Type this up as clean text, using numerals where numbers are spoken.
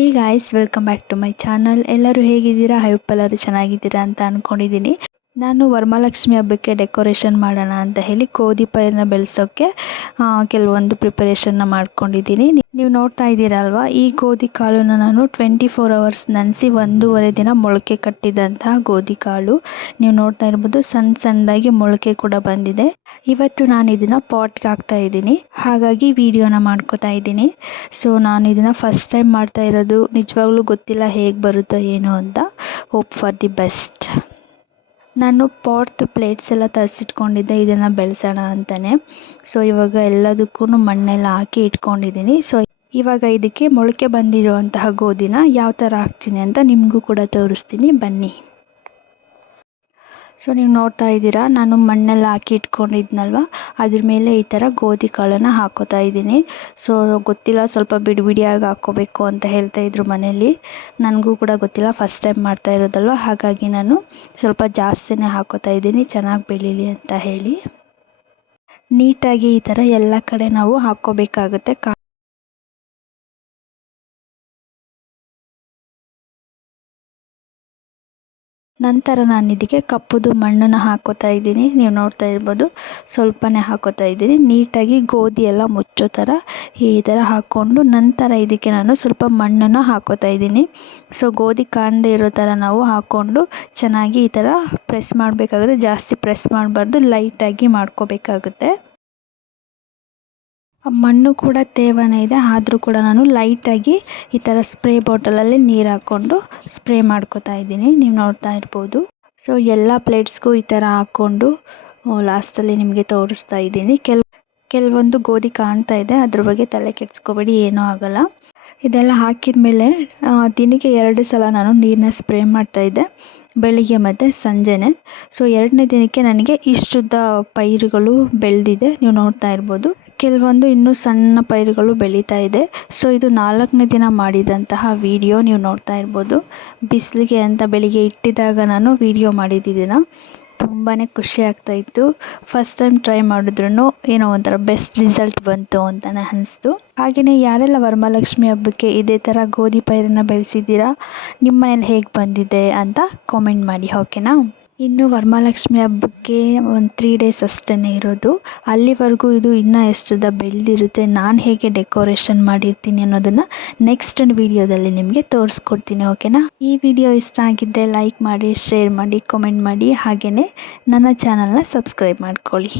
Hey guys, welcome back to my channel. ಎಲ್ಲರೂ ಹೇಗಿದ್ದೀರಾ? Hope ಎಲ್ಲರೂ ಚೆನ್ನಾಗಿದ್ದೀರಾ ಅಂತ ಅಂದ್ಕೊಂಡಿದ್ದೀನಿ. ನಾನು ವರಮಹಾಲಕ್ಷ್ಮಿ ಹಬ್ಬಕ್ಕೆ ಡೆಕೋರೇಷನ್ ಮಾಡೋಣ ಅಂತ ಹೇಳಿ ಗೋಧಿ ಪೈರನ್ನ ಬೆಳೆಸೋಕ್ಕೆ ಕೆಲವೊಂದು ಪ್ರಿಪರೇಷನ್ನ ಮಾಡ್ಕೊಂಡಿದ್ದೀನಿ. ನೀವು ನೋಡ್ತಾ ಇದ್ದೀರಲ್ವಾ, ಈ ಗೋಧಿ ಕಾಳನ್ನು ನಾನು 24 hours ನೆನೆಸಿ 1.5 ದಿನ ಮೊಳಕೆ ಕಟ್ಟಿದಂತಹ ಗೋಧಿ ಕಾಳು. ನೀವು ನೋಡ್ತಾ ಇರ್ಬೋದು, ಸಣ್ಣದಾಗಿ ಮೊಳಕೆ ಕೂಡ ಬಂದಿದೆ. ಇವತ್ತು ನಾನು ಇದನ್ನು ಪಾಟ್ಗೆ ಹಾಕ್ತಾ ಇದ್ದೀನಿ, ಹಾಗಾಗಿ ವಿಡಿಯೋನ ಮಾಡ್ಕೋತಾ ಇದ್ದೀನಿ. ಸೊ ನಾನು ಇದನ್ನು ಫಸ್ಟ್ ಟೈಮ್ ಮಾಡ್ತಾ ಇರೋದು, ನಿಜವಾಗ್ಲೂ ಗೊತ್ತಿಲ್ಲ ಹೇಗೆ ಬರುತ್ತೋ ಏನೋ ಅಂತ. Hope for the best. ನಾನು ಪಾಟ್ದು ಪ್ಲೇಟ್ಸ್ ಎಲ್ಲ ತರಿಸಿಟ್ಕೊಂಡಿದ್ದೆ ಇದನ್ನು ಬೆಳೆಸೋಣ ಅಂತಲೇ. ಸೊ ಇವಾಗ ಎಲ್ಲದಕ್ಕೂ ಮಣ್ಣೆಲ್ಲ ಹಾಕಿ ಇಟ್ಕೊಂಡಿದ್ದೀನಿ. ಸೊ ಇವಾಗ ಇದಕ್ಕೆ ಮೊಳಕೆ ಬಂದಿರುವಂತಹ ಗೋಧಿನ ಯಾವ ಥರ ಹಾಕ್ತೀನಿ ಅಂತ ನಿಮಗೂ ಕೂಡ ತೋರಿಸ್ತೀನಿ, ಬನ್ನಿ. ಸೊ ನೀವು ನೋಡ್ತಾ ಇದ್ದೀರಾ, ನಾನು ಮಣ್ಣೆಲ್ಲ ಹಾಕಿ ಇಟ್ಕೊಂಡಿದ್ನಲ್ವ, ಅದ್ರ ಮೇಲೆ ಈ ಥರ ಗೋಧಿ ಕಾಳನ್ನು ಹಾಕೋತಾ ಇದ್ದೀನಿ. ಸೊ ಗೊತ್ತಿಲ್ಲ, ಸ್ವಲ್ಪ ಬಿಡಿಯಾಗಿ ಹಾಕ್ಕೋಬೇಕು ಅಂತ ಹೇಳ್ತಾ ಇದ್ರು ಮನೇಲಿ. ನನಗೂ ಕೂಡ ಗೊತ್ತಿಲ್ಲ, ಫಸ್ಟ್ ಟೈಮ್ ಮಾಡ್ತಾ ಇರೋದಲ್ವ, ಹಾಗಾಗಿ ನಾನು ಸ್ವಲ್ಪ ಜಾಸ್ತಿನೇ ಹಾಕೋತಾ ಇದ್ದೀನಿ, ಚೆನ್ನಾಗಿ ಬೆಳೀಲಿ ಅಂತ ಹೇಳಿ. ನೀಟಾಗಿ ಈ ಥರ ಎಲ್ಲ ಕಡೆ ನಾವು ಹಾಕ್ಕೋಬೇಕಾಗುತ್ತೆ. ನಂತರ ನಾನು ಇದಕ್ಕೆ ಕಪ್ಪುದು ಮಣ್ಣನ್ನು ಹಾಕೋತಾ ಇದ್ದೀನಿ. ನೀವು ನೋಡ್ತಾ ಇರ್ಬೋದು, ಸ್ವಲ್ಪನೇ ಹಾಕೋತಾ ಇದ್ದೀನಿ. ನೀಟಾಗಿ ಗೋಧಿ ಎಲ್ಲ ಮುಚ್ಚೋ ಥರ ಈ ಥರ ಹಾಕ್ಕೊಂಡು ನಂತರ ಇದಕ್ಕೆ ನಾನು ಸ್ವಲ್ಪ ಮಣ್ಣನ್ನು ಹಾಕೋತಾ ಇದ್ದೀನಿ. ಸೊ ಗೋಧಿ ಕಾಣದೇ ಇರೋ ಥರ ನಾವು ಹಾಕ್ಕೊಂಡು ಚೆನ್ನಾಗಿ ಈ ಥರ ಪ್ರೆಸ್ ಮಾಡಬೇಕಾಗುತ್ತೆ. ಜಾಸ್ತಿ ಪ್ರೆಸ್ ಮಾಡಬಾರ್ದು, ಲೈಟಾಗಿ ಮಾಡ್ಕೋಬೇಕಾಗುತ್ತೆ. ಮಣ್ಣು ಕೂಡ ತೇವಾನೆ ಇದೆ, ಆದರೂ ಕೂಡ ನಾನು ಲೈಟಾಗಿ ಈ ಥರ ಸ್ಪ್ರೇ ಬಾಟಲಲ್ಲಿ ನೀರು ಹಾಕ್ಕೊಂಡು ಸ್ಪ್ರೇ ಮಾಡ್ಕೋತಾ ಇದ್ದೀನಿ. ನೀವು ನೋಡ್ತಾ ಇರ್ಬೋದು. ಸೊ ಎಲ್ಲ ಪ್ಲೇಟ್ಸ್ಗೂ ಈ ಥರ ಹಾಕ್ಕೊಂಡು ಲಾಸ್ಟಲ್ಲಿ ನಿಮಗೆ ತೋರಿಸ್ತಾ ಇದ್ದೀನಿ. ಕೆಲವೊಂದು ಗೋಧಿ ಕಾಣ್ತಾ ಇದೆ, ಅದ್ರ ಬಗ್ಗೆ ತಲೆ ಕೆಡಿಸ್ಕೋಬೇಡಿ, ಏನೂ ಆಗೋಲ್ಲ. ಇದೆಲ್ಲ ಹಾಕಿದ ಮೇಲೆ ದಿನಕ್ಕೆ 2 ಸಲ ನಾನು ನೀರನ್ನ ಸ್ಪ್ರೇ ಮಾಡ್ತಾಯಿದ್ದೆ, ಬೆಳಿಗ್ಗೆ ಮತ್ತು ಸಂಜೆನೇ. ಸೊ 2ನೇ ದಿನಕ್ಕೆ ನನಗೆ ಇಷ್ಟುದ್ದ ಪೈರುಗಳು ಬೆಳೆದಿದೆ. ನೀವು ನೋಡ್ತಾ ಇರ್ಬೋದು, ಕೆಲವೊಂದು ಇನ್ನೂ ಸಣ್ಣ ಪೈರುಗಳು ಬೆಳೀತಾ ಇದೆ. ಸೊ ಇದು 4ನೇ ದಿನ ಮಾಡಿದಂತಹ ವಿಡಿಯೋ. ನೀವು ನೋಡ್ತಾ ಇರ್ಬೋದು, ಬಿಸಿಲಿಗೆ ಅಂತ ಬೆಳಿಗ್ಗೆ ಇಟ್ಟಿದ್ದಾಗ ನಾನು ವಿಡಿಯೋ ಮಾಡಿದ್ದಿದ್ದೀನ. ತುಂಬಾ ಖುಷಿ ಆಗ್ತಾಯಿತ್ತು. ಫಸ್ಟ್ ಟೈಮ್ ಟ್ರೈ ಮಾಡಿದ್ರೂ ಏನೋ ಒಂಥರ ಬೆಸ್ಟ್ ರಿಸಲ್ಟ್ ಬಂತು ಅಂತಲೇ ಅನಿಸ್ತು. ಹಾಗೆಯೇ ಯಾರೆಲ್ಲ ವರಮಹಾಲಕ್ಷ್ಮಿ ಹಬ್ಬಕ್ಕೆ ಇದೇ ಥರ ಗೋಧಿ ಪೈರನ್ನು ಬೆಳೆಸಿದ್ದೀರಾ, ನಿಮ್ಮ ಮನೇಲಿ ಹೇಗೆ ಬಂದಿದೆ ಅಂತ ಕಾಮೆಂಟ್ ಮಾಡಿ, ಓಕೆನಾ? ಇನ್ನು ವರಮಹಾಲಕ್ಷ್ಮಿ ಹಬ್ಬಕ್ಕೆ ಒಂದು 3 days ಅಷ್ಟೇ ಇರೋದು. ಅಲ್ಲಿವರೆಗೂ ಇದು ಇನ್ನೂ ಎಷ್ಟುದ್ದ ಬೆಳೆದಿರುತ್ತೆ, ನಾನು ಹೇಗೆ ಡೆಕೋರೇಷನ್ ಮಾಡಿರ್ತೀನಿ ಅನ್ನೋದನ್ನು ನೆಕ್ಸ್ಟ್ ವಿಡಿಯೋದಲ್ಲಿ ನಿಮಗೆ ತೋರಿಸ್ಕೊಡ್ತೀನಿ, ಓಕೆನಾ? ಈ ವಿಡಿಯೋ ಇಷ್ಟ ಆಗಿದ್ದರೆ ಲೈಕ್ ಮಾಡಿ, ಶೇರ್ ಮಾಡಿ, ಕಾಮೆಂಟ್ ಮಾಡಿ, ಹಾಗೆಯೇ ನನ್ನ ಚಾನಲ್ನ ಸಬ್ಸ್ಕ್ರೈಬ್ ಮಾಡ್ಕೊಳ್ಳಿ.